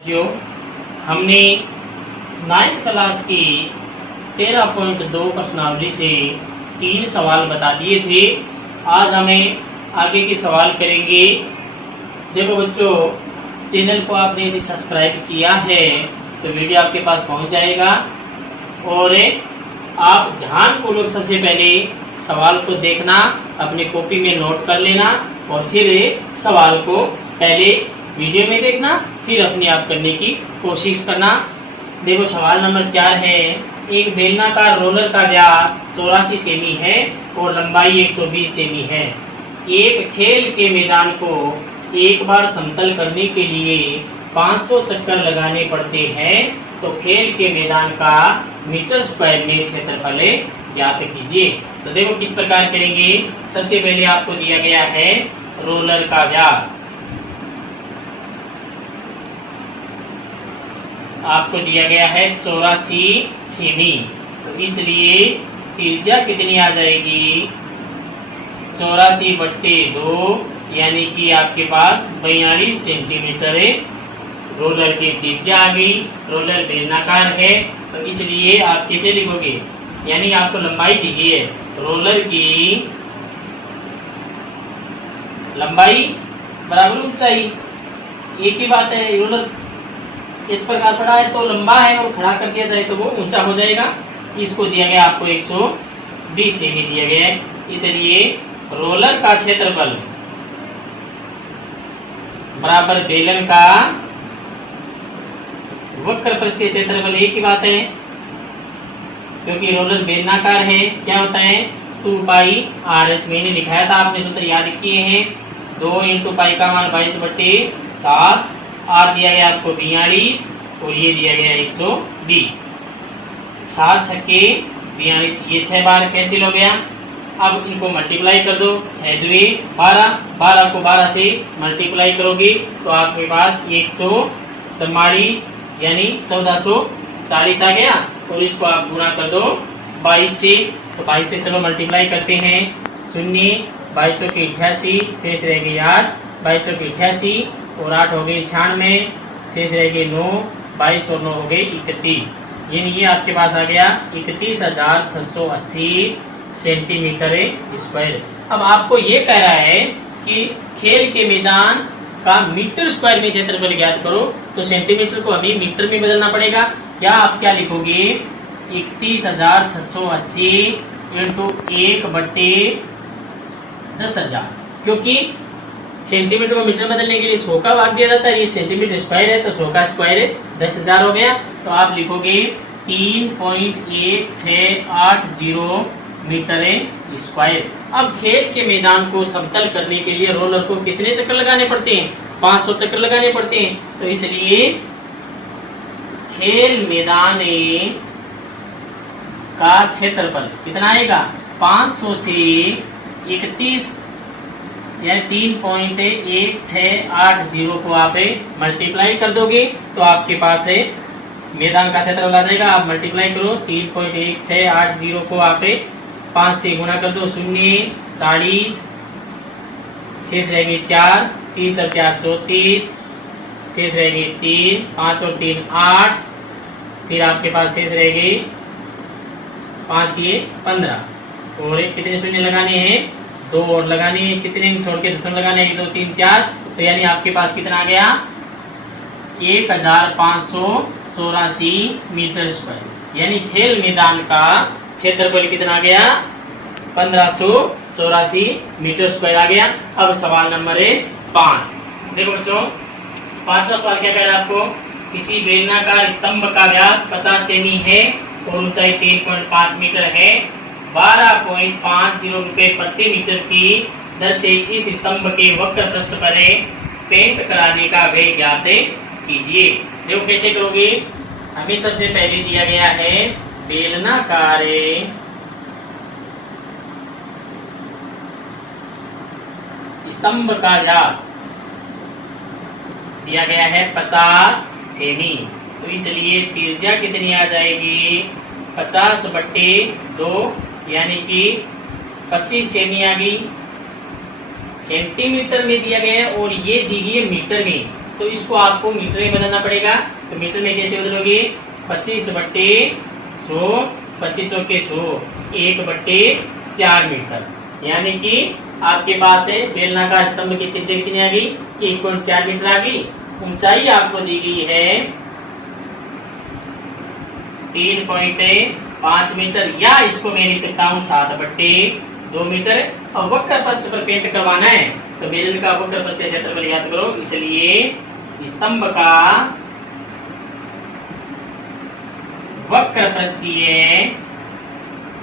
जो हमने 9th class की 13.2 प्रश्नावली से 3 सवाल बता दिए थे। आज हमें आगे के सवाल करेंगे। देखो बच्चों, चैनल को आपने यदि सब्सक्राइब किया है तो वीडियो आपके पास पहुंच जाएगा और आप ध्यानपूर्वक सबसे पहले सवाल को देखना, अपनी कॉपी में नोट कर लेना और फिर सवाल को पहले वीडियो में देखना, फिर अपने आप करने की कोशिश करना। देखो सवाल नंबर 4 है, एक बेलनाकार रोलर का व्यास 84 सेमी है और लंबाई 120 सेमी है। एक खेल के मैदान को एक बार समतल करने के लिए 500 चक्कर लगाने पड़ते हैं, तो खेल के मैदान का मीटर स्क्वायर में क्षेत्रफल ज्ञात कीजिए। तो देखो किस प्रकार करेंगे। सबसे पहले आपको दिया गया है रोलर का व्यास, आपको दिया गया है 84 सेमी, तो इसलिए त्रिज्या कितनी आ जाएगी 84/2 यानी कि आपके पास 42 सेंटीमीटर रोलर की त्रिज्या आ गई। रोलर बेलनाकार है तो इसलिए आप कैसे लिखोगे, यानी आपको लंबाई दी गई है, रोलर की लंबाई बराबर ऊंचाई, एक ही बात है। रोलर इस प्रकार पड़ा है तो लंबा है और खड़ा कर दिया जाए तो वो ऊंचा हो जाएगा। इसको दिया गया आपको 120 सेमी दिया गया है, इसलिए रोलर का क्षेत्रफल बराबर बेलन का वक्र पृष्ठीय क्षेत्रफल, एक ही बात है क्योंकि रोलर बेलनाकार है। क्या होता है 2πr/h, मैंने लिखाया था, आपने सूत्र याद किए हैं। 2 × पाई का मान 22/7, आर दिया गया आपको 42 और ये दिया गया 120। 7 छक्के 42, ये 6 बार कैंसिल हो गया। अब इनको मल्टीप्लाई कर दो, 6 दूनी 12, 12 को 12 से मल्टीप्लाई करोगे तो आपके पास 144 यानी 1440 आ गया और इसको आप गुणा कर दो 22 से, तो 22 से चलो मल्टीप्लाई करते हैं। 0 22 चौके 88, शेष रह गई 8, 22 चौके 88 और 8 हो गई 96, शेष रह गई 9, 22 और 9 हो गई 31, यानी ये आपके पास आ गया 31,680 सेंटीमीटर स्क्वायर। अब आपको ये कह रहा है कि खेल के मैदान का मीटर स्क्वायर में क्षेत्रफल ज्ञात करो, तो सेंटीमीटर को अभी मीटर में बदलना पड़ेगा। क्या आप क्या लिखोगे 31,680 × 1/10,000, क्योंकि सेंटीमीटर को मीटर में बदलने के लिए 100 का भाग दिया जाता है, ये सेंटीमीटर स्क्वायर है तो 100 का स्क्वायर 10,000 हो गया। तो आप लिखोगे 3.1680 मीटर स्क्वायर। अब खेल के मैदान को समतल करने के लिए रोलर को कितने चक्कर लगाने पड़ते हैं, 500 चक्कर लगाने पड़ते हैं, तो इसलिए खेल मैदान का क्षेत्रफल कितना आएगा 500 से 31 यानी 3.1680 को आप मल्टीप्लाई कर दोगे तो आपके पास मैदान का क्षेत्रफल आ जाएगा। आप मल्टीप्लाई करो 3.1680 को आप 5 से गुणा कर दो, 0 40, शेष रहेगी 4, 30 और 4 34, शेष रहेगी 3, 5 और 3 8, फिर आपके पास शेष रहेगी 5 ये 15 और कितने शून्य लगाने हैं 2 और लगाने हैं, कितने छोड़ के दशमलव लगाने हैं 2 3 4, तो यानी आपके पास कितना आ गया 1584 मीटर स्क्वायर, यानी खेल मैदान का क्षेत्रफल कितना आ गया 1584 मीटर स्क्वायर आ गया। अब सवाल नंबर 5 देखो बच्चों, 5वां सवाल क्या कह रहा है आपको, किसी बेलनाकार स्तंभ का व्यास 50 सेमी है और ऊंचाई 3.5 मीटर है। 12.50 रुपए प्रति मीटर की दर से इस स्तंभ के वक्र पृष्ठ पर पेंट कराने का व्यय ज्ञात कीजिए। देखो कैसे करोगे, हमें सबसे पहले दिया गया है बेलनाकार स्तंभ का व्यास दिया गया है 50 सेमी, तो इसलिए त्रिज्या कितनी आ जाएगी 50/2 यानी कि 25 सेमी आ गई। सेंटीमीटर में दिया गया है और ये दी गई है मीटर में, तो इसको आपको मीटर में बदलना पड़ेगा। तो मीटर में कैसे बदलोगे? 25/100, 25 चौके 100, 1/4 मीटर। यानी कि आपके पास है बेलनाकार स्तंभ की त्रिज्या कितनी आ गई? 1.4 मीटर आ गई। ऊंचाई आपको दी गई है 3.5 मीटर, या इसको मैं लिख सकता हूँ 7/2 मीटर। अब वक्र पृष्ठ पर पेंट करवाना है तो बेलन का वक्र पृष्ठ क्षेत्रफल याद करो, इसलिए स्तंभ का वक्र पृष्ठीय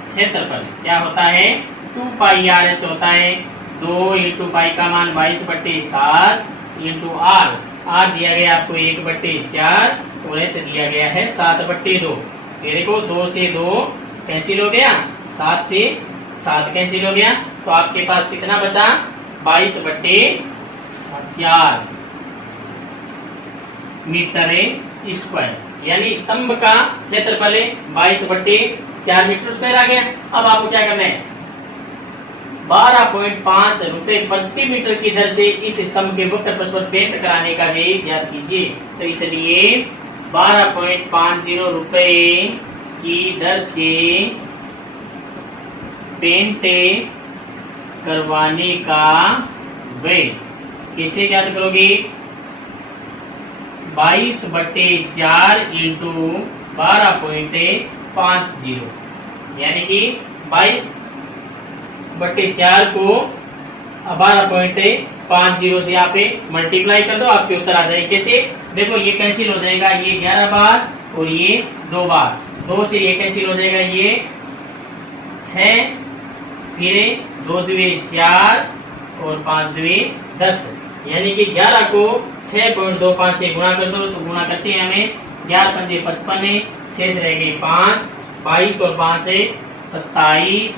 क्षेत्रफल क्या होता है? 2πr होता है। 2 इंटू पाई का मान 22/7 इंटू आर। आर दिया गया आपको 1/4 और एच दिया गया है 7/2। तेरे को 2 से 2 कैंसिल हो गया, 7 से 7 कैंसिल हो गया, तो आपके पास कितना बचा? 22/4 मीटर स्क्वायर। यानी स्तंभ का क्षेत्रफल 22/4 मीटर स्क्वायर आ गया। अब आपको क्या करना है? 12.5 रुपए प्रति मीटर की दर से इस स्तंभ के वक्र पृष्ठ पर पेंट कराने का व्यय ज्ञात कीजिए। तो इसलिए 12.50 रुपए की दर से पेंट करवाने का व्यय कैसे ज्ञात करोगे? 22/4 इंटू 12.50, यानी कि 22/4 को 12.50 से यहाँ पे मल्टीप्लाई कर दो, आपके उत्तर आ जाएगी। कैसे? देखो ये कैंसिल हो जाएगा, ये 11 बार और ये 2 बार, 2 से ये कैंसिल हो जाएगा, ये 6, फिर 2 दुए 4 और 5 दुए 10, यानी कि 11 को 6.25 से गुणा कर दो। तो गुणा करते हैं हमें 11 पंजे 55, शेष रह गए 5, 22 और 5 से 27,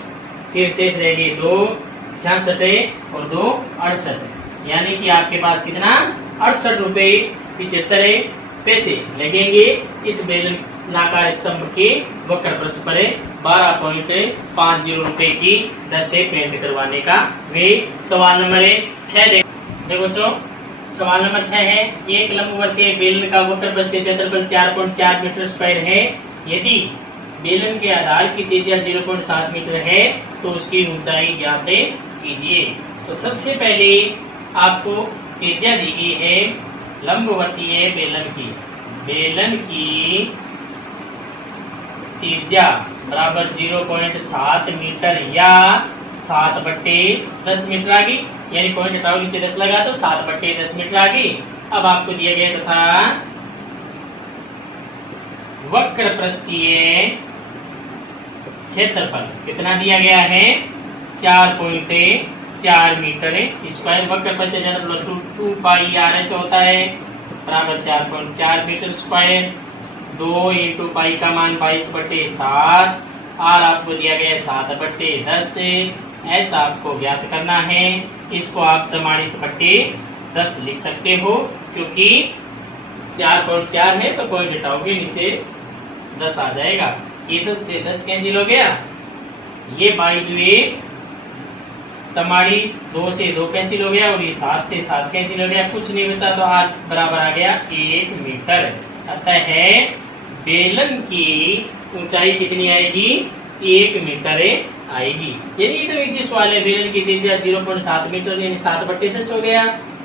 फिर शेष रह गए 2, 66 और 2 68, यानी कि आपके पास कितना? 68 रुपए 75 पैसे लगेंगे इस बेलनाकार स्तंभ के वक्र पृष्ठ पर 12.50 रुपए की दर से पेंट करवाने का वे। सवाल नंबर 6 देखो बच्चों, सवाल नंबर 6 है, एक लंबवर्तीय बेलन का वक्र पृष्ठीय क्षेत्रफल 4.4 मीटर स्क्वायर है। यदि बेलन के आधार की त्रिज्या 0.7 मीटर है तो उसकी ऊंचाई ज्ञात कीजिए। तो सबसे पहले आपको त्रिज्या दी गई है लंबवर्तीय बेलन की। बेलन की त्रिज्या बराबर 0.7 मीटर या 7/10 मीटर आ गई, यानी पॉइंट हटाओ, नीचे 10 लगा तो 7/10 मीटर आ गई। अब आपको दिया गया तथा वक्र पृष्ठीय क्षेत्रफल कितना दिया गया है? 4.4 मीटर स्क्वायर। वक्र पृष्ठीय क्षेत्रफल 2πr होता है बराबर 4.4 मीटर स्क्वायर। 2 इंटू पाई का मान 22/7, आर आपको दिया गया 7/10 से, एच आपको ज्ञात करना है। इसको आप 44/10 लिख सकते हो, क्योंकि 4.4 है तो पॉइंट हटाओगे, नीचे 10 आ जाएगा। ये 10 से 10 कैंसिल हो गया, ये 44, 2 से 2 कैंसिल हो गया और ये 7 से 7 कैंसिल हो गया, कुछ नहीं बचा, तो आर बराबर आ गया 1 मीटर। अतः है बेलन की ऊंचाई कितनी आएगी? 1 मीटर आएगी। यानी एकदम इजी सवाल है। बेलन की त्रिज्या 0.7 मीटर यानी 7/10 हो गया।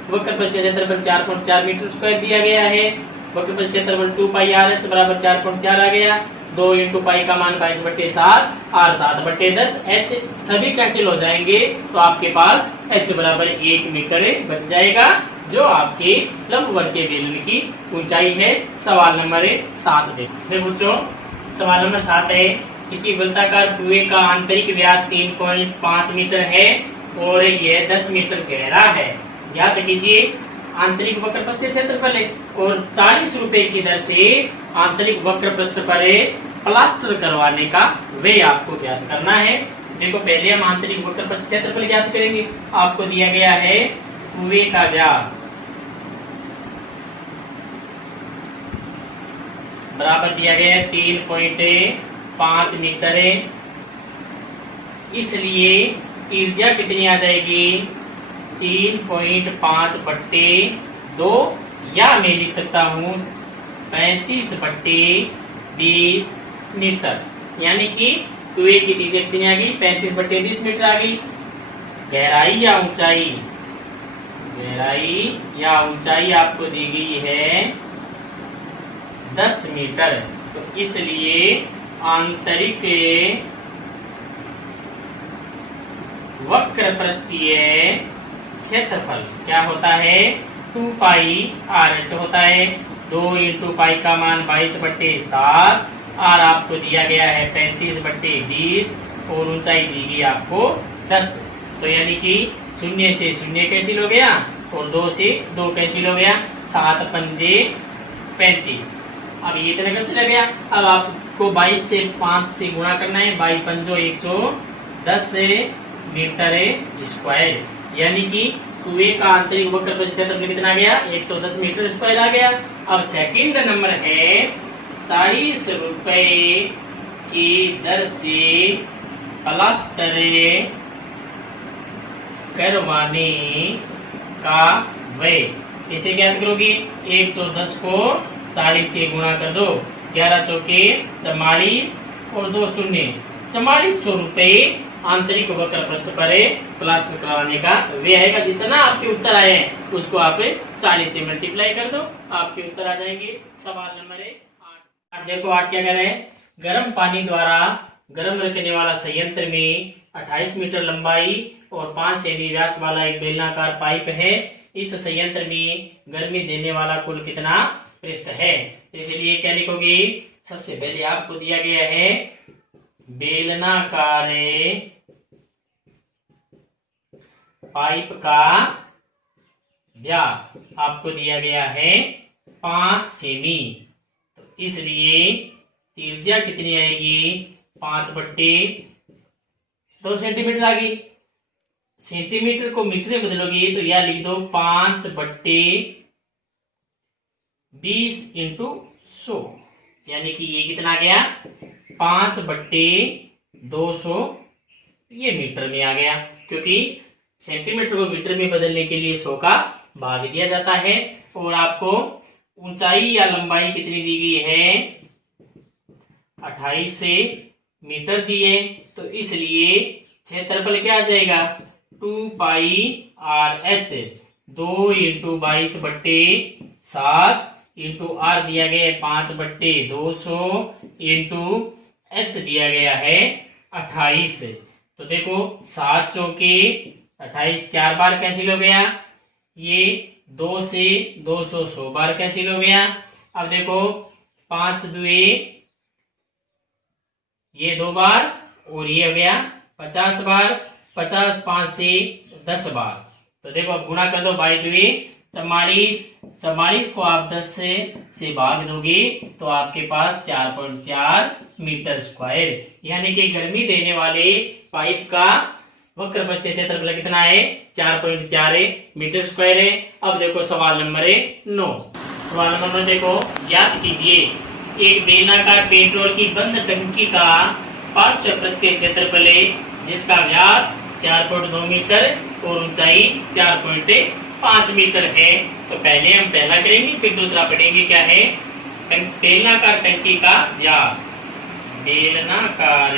वक्र पृष्ठीय क्षेत्रफल 4.4 मीटर स्क्वायर दिया गया है। वक्र पृष्ठीय क्षेत्रफल 2πr बराबर 4.4 आ गया। 2 इंटू पाई का मान 22/7, आर 7/10, एच सभी कैंसिल हो जाएंगे, तो आपके पास एच बराबर 1 मीटर बच जाएगा, जो आपके लंबवर्तीय बेलन की ऊंचाई है। सवाल नंबर 7 देखो बच्चों, सवाल नंबर 7 है, किसी वृत्ताकार कुएं का आंतरिक व्यास 3.5 मीटर है और यह 10 मीटर गहरा है। ज्ञात कीजिए आंतरिक वक्र पृष्ठीय क्षेत्रफल है और 40 रुपए की दर से आंतरिक वक्र पृष्ठ पर प्लास्टर करवाने का व्यय आपको ज्ञात करना है। देखो पहले हम आंतरिक वक्र पृष्ठ क्षेत्रफल ज्ञात करेंगे। आपको दिया गया है कुएं का व्यास बराबर दिया गया है 3.5 मीटर है, इसलिए त्रिज्या कितनी आ जाएगी? 3.5/2 या मैं लिख सकता हूँ 35/20 मीटर, यानी कि कुएं की त्रिज्या कितनी आ गई, 35/20 मीटर आ गई। गहराई या ऊंचाई, गहराई या ऊंचाई आपको दी गई है 10 मीटर। तो इसलिए आंतरिक वक्र पृष्ठीय क्षेत्रफल क्या होता है, 2πRh होता है। 2 इंटू पाई का मान 22/7, आर आपको दिया गया है 35/20 और ऊंचाई दी गई आपको 10। तो यानी कि 0 से 0 कैंसिल हो गया और 2 से 2 कैंसिल हो गया, 7 पंजे 35। अब ये इतना कैसे लग गया। अब आपको 22 से 5 से गुणा करना है, 22 पंजो 110 मीटर स्क्वायर, यानी कि कुएं का आंतरिक वक्र क्षेत्रफल कितना आ गया, 110 मीटर स्क्वायर आ गया। अब सेकंड नंबर है 40 रुपए की दर से प्लास्टर करवाने का व्यय। इसे ज्ञात करोगे, 110 को 40 से गुणा कर दो, 11 चौके 44 और 2 शून्य, 4400 रुपए आंतरिक वक्र पृष्ठ पर प्लास्टर करवाने का व्यय आएगा। जितना आपके उत्तर आए हैं उसको आप 40 से मल्टीप्लाई कर दो, आपके उत्तर आ जाएंगे। सवाल नंबर 8। देखो 8 क्या कह रहे हैं, गर्म पानी द्वारा गर्म रखने वाला संयंत्र में 28 मीटर लंबाई और 5 सेमी व्यास वाला एक बेलनाकार पाइप है। इस संयंत्र में गर्मी देने वाला कुल कितना पृष्ठ है। इसलिए क्या लिखोगे, सबसे पहले आपको दिया गया है बेलनाकार पाइप का व्यास आपको दिया गया है 5 सेमी। तो इसलिए त्रिज्या कितनी आएगी, 5/2 सेंटीमीटर आ गई। सेंटीमीटर को मीटर में बदलोगी तो यह लिख दो 5/20 इंटू 100, यानी कि ये कितना आ गया 5/200, ये मीटर में आ गया, क्योंकि सेंटीमीटर को मीटर में बदलने के लिए 100 का भाग दिया जाता है। और आपको ऊंचाई या लंबाई कितनी दी गई है, 28 से मीटर दी है। तो इसलिए क्षेत्रफल क्या आ जाएगा, 2πRh, 2 इंटू 22/7 इंटू आर दिया गया है 5/200 इंटू एच दिया गया है 28। तो देखो 7 चौके 28, 4 बार कैंसिल हो गया, ये 2 से 200 100 बार कैंसिल हो गया। अब देखो 5 दुए ये 2 बार और ये हो गया 50 बार, 50 5 से 10 बार। तो देखो अब गुणा कर दो, 22 दुए 44, 44 को आप 10 से भाग दोगे तो आपके पास 4.4 मीटर स्क्वायर, यानी कि गर्मी देने वाले पाइप का वक्र पृष्ठीय क्षेत्रफल कितना है, 4.4 मीटर स्क्वायर है। अब देखो सवाल नंबर 9। सवाल नंबर 9 देखो, ज्ञात कीजिए एक बेलनाकार पेट्रोल की बंद टंकी का पार्श्व पृष्ठीय क्षेत्रफल जिसका व्यास 4.2 मीटर और ऊंचाई 4.5 मीटर है। तो पहले हम पहला करेंगे फिर दूसरा पढ़ेंगे। क्या है, बेलनाकार टंकी का व्यास, बेलनाकार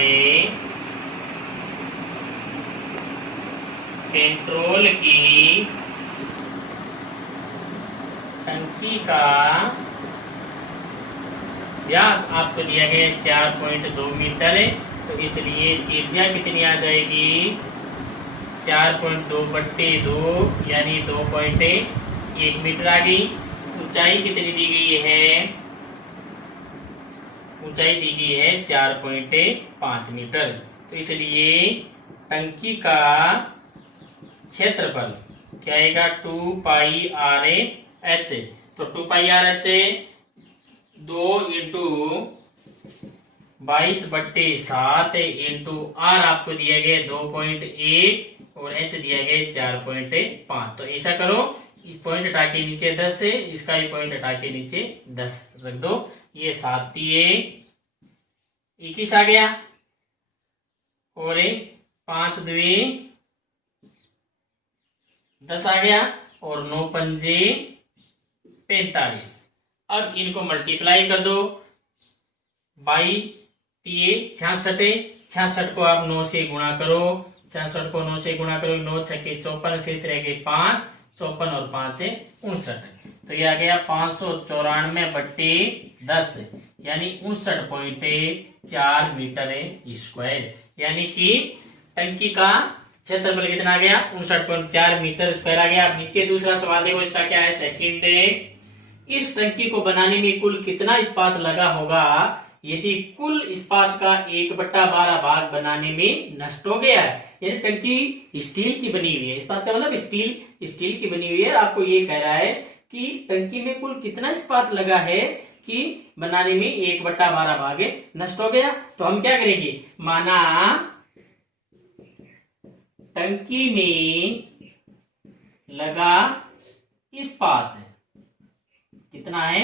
पेट्रोल की टंकी का व्यास आपको दिया गया 4.2 मीटर है। तो इसलिए त्रिज्या कितनी आ जाएगी, 4.2/2 यानी 2.1 मीटर आ गई। ऊंचाई कितनी दी गई है, ऊंचाई दी गई है 4.5 मीटर। तो इसलिए टंकी का क्षेत्रफल क्या आएगा, 2πRh। तो 2πRh 2 इंटू 22/7 इंटू आर आपको दिया गया 2.1 और एच दिया गया 4.5। तो ऐसा करो, इस पॉइंट हटा के नीचे 10 है, इसका ये पॉइंट हटा के नीचे 10 रख दो, ये 7 21 आ गया और 5 दुए 10 आ गया और 9 पंजे 45। अब इनको मल्टीप्लाई कर दो, 66 है, 66 को आप 9 से गुणा करो, 66 को 9 से गुणा करो, 9 छके 54, शेष रह गए 5, 54 और 5 है 59। तो ये आ गया 594/10 यानी 59.4 मीटर स्क्वायर। यानी कि टंकी का क्षेत्रफल कितना आ गया? 59.4 मीटर स्क्वायर आ गया। अब नीचे दूसरा सवाल देखो, इसका क्या है? सेकंड है, इस टंकी को बनाने में कुल कितना इस्पात लगा होगा यदि कुल इस्पात का 1/12 भाग बनाने में नष्ट हो गया है। यानी टंकी स्टील की बनी हुई है, इस्पात का मतलब स्टील की बनी हुई है। आपको ये कह रहा है कि टंकी में कुल कितना इस्पात लगा है कि बनाने में 1/12 भाग नष्ट हो गया। तो हम क्या करेंगे, माना टंकी में लगा इस्पात कितना है?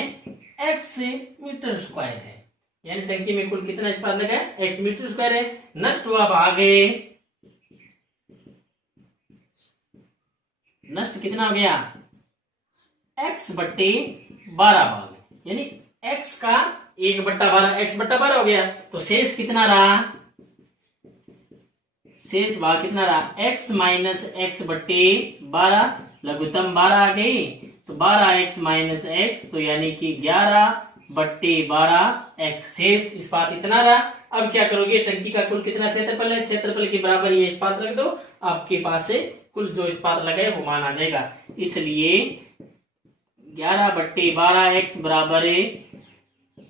x मीटर स्क्वायर है। यानी टंकी में कुल कितना इस्पात लगा है? x मीटर स्क्वायर है। नष्ट हुआ भाग, नष्ट कितना हो गया? x/12 भाग, यानी x का 1/12 x/12 हो गया। तो शेष कितना रहा? शेष भाग कितना रहा? x माइनस x/12, लघुत्तम 12 आ गई, तो 12x माइनस x, तो यानी कि 11/12x। शेष इस्पात इतना रहा। अब क्या करोगे, टंकी का कुल कितना क्षेत्रफल है? क्षेत्रफल के बराबर ये इस्पात रख दो, आपके पास से कुल जो इस्पात लगा है वो मान आ जाएगा। इसलिए 11/12x बराबर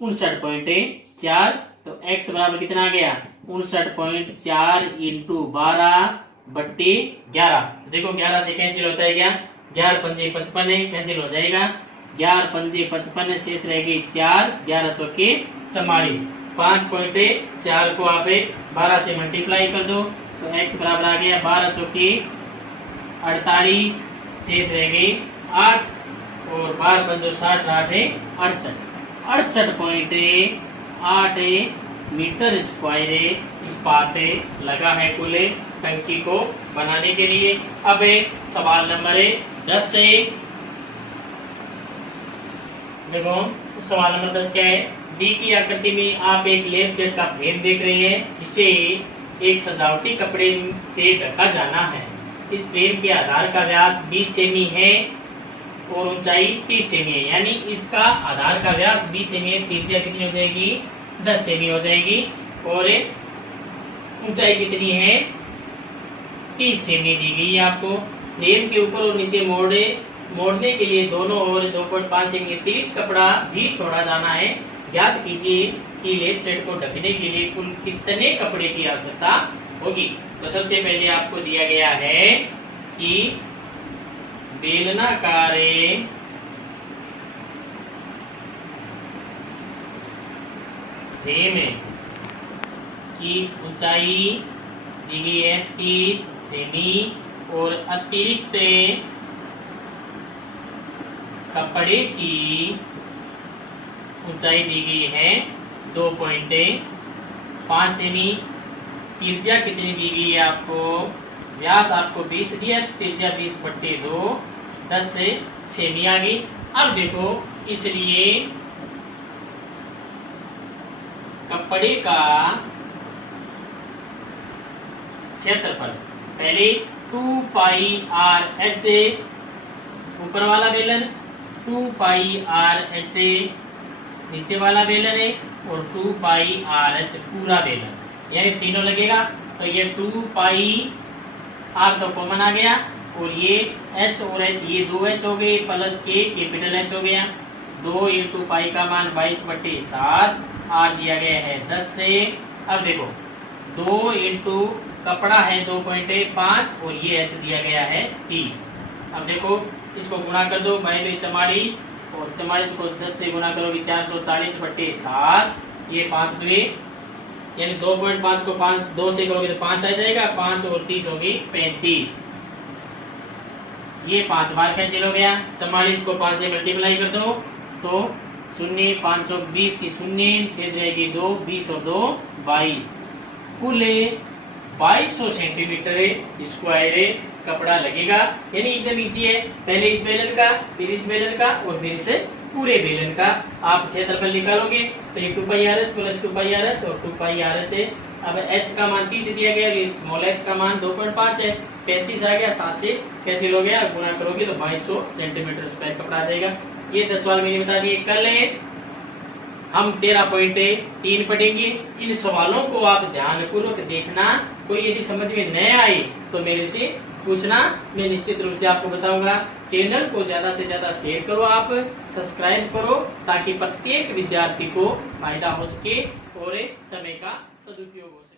59.4, तो x बराबर कितना आ गया? 59.4 इंटू 12/11। देखो 11 से कैंसिल होता है क्या? 11 पंजे 55 है, कैंसिल हो जाएगा। 11 पंजे 55, शेष रहेगी 4, 11 चौके 44। 5.4 को आप 12 से मल्टीप्लाई कर दो, तो x बराबर आ गया 12 चौके 48, शेष रह गई 8, और 12 पंजो 60, 8 है 68.8 मीटर स्क्वायर इस्पात लगा है कुल टंकी को बनाने के लिए। अब सवाल नंबर 10 से देखो, सवाल नंबर 10 क्या है? दी की आकृति में आप एक लैंप सेट का फ्रेम देख रहे हैं। इसे एक सजावटी कपड़े से ढका जाना है। इस फ्रेम के आधार का व्यास 20 सेमी है और ऊंचाई 30 सेमी है। यानी इसका आधार का व्यास 20 सेमी है, त्रिज्या कितनी हो जाएगी? 10 सेमी हो जाएगी, और ऊंचाई कितनी है? 30 सेमी दी गई आपको। फ्रेम के ऊपर और नीचे मोड़ने के लिए दोनों ओर 2.5 सेमी अतिरिक्त कपड़ा भी छोड़ा जाना है। ज्ञात कीजिए कि लैंप सेट को ढकने के लिए कुल कितने कपड़े की आवश्यकता होगी। तो सबसे पहले आपको दिया गया है कि बेलनाकार फ्रेम की ऊंचाई दी गई है 30 सेमी और अतिरिक्त कपड़े की ऊंचाई दी गई है 2.5 सेमी। त्रिज्या कितनी दी गई है आपको? व्यास आपको 20 दिया, त्रिज्या 20/2, 10 से सेमी आ गई। अब देखो, इसलिए कपड़े का क्षेत्रफल पहले 2πRH ऊपर वाला बेलन, 2πRH नीचे वाला बेलन है, और 2πRH पूरा बेलन, यानी तीनों लगेगा। तो ये 2πR तो कॉमन आ गया, और ये H और H ये 2H हो गए, प्लस के कैपिटल H हो गया। 2 इंटू पाई का मान 22/7, R दिया गया है 10 से। अब देखो 2 इंटू कपड़ा है 2.5, और ये H दिया गया है 30। अब देखो इसको गुणा कर दो, 44, और 44 को 10 से गुणा करोगे 440/7, ये 5 2, यानी 2.5 को 2 से करोगे तो 5 आ जाएगा, 5 और 30 होगी 35। ये 5 बार कैंसिल हो गया। 44 को 5 से मल्टीप्लाई कर दो, तो 0, 520 की 0, शेष रहेगी 2, 20 और 2 22। कुल 2200 सेंटीमीटर स्क्वायर कपड़ा लगेगा। यानी एकदम इजी है, पहले इस बेलन का, फिर इस बेलन का और फिर इस पूरे बेलन का आप क्षेत्रफल निकालोगे तो ये 2πRH प्लस 2πRH और 2πRH है। अब h का मान 30 दिया गया, स्मॉल h का मान 2.5 है, 35 आ गया, 7 से कैंसिल हो गया, गुणा करोगे तो 2200 सेंटीमीटर स्क्वायर कपड़ा आ जाएगा। ये 10 सवाल मैंने बता दिए। कल हम 13.3 पढ़ेंगे। इन सवालों को आप ध्यानपूर्वक देखना, कोई यदि समझ में न आए तो मेरे से पूछना, मैं निश्चित रूप से आपको बताऊंगा। चैनल को ज्यादा से ज्यादा शेयर करो, आप सब्सक्राइब करो ताकि प्रत्येक विद्यार्थी को फायदा हो सके और समय का सदुपयोग हो सके।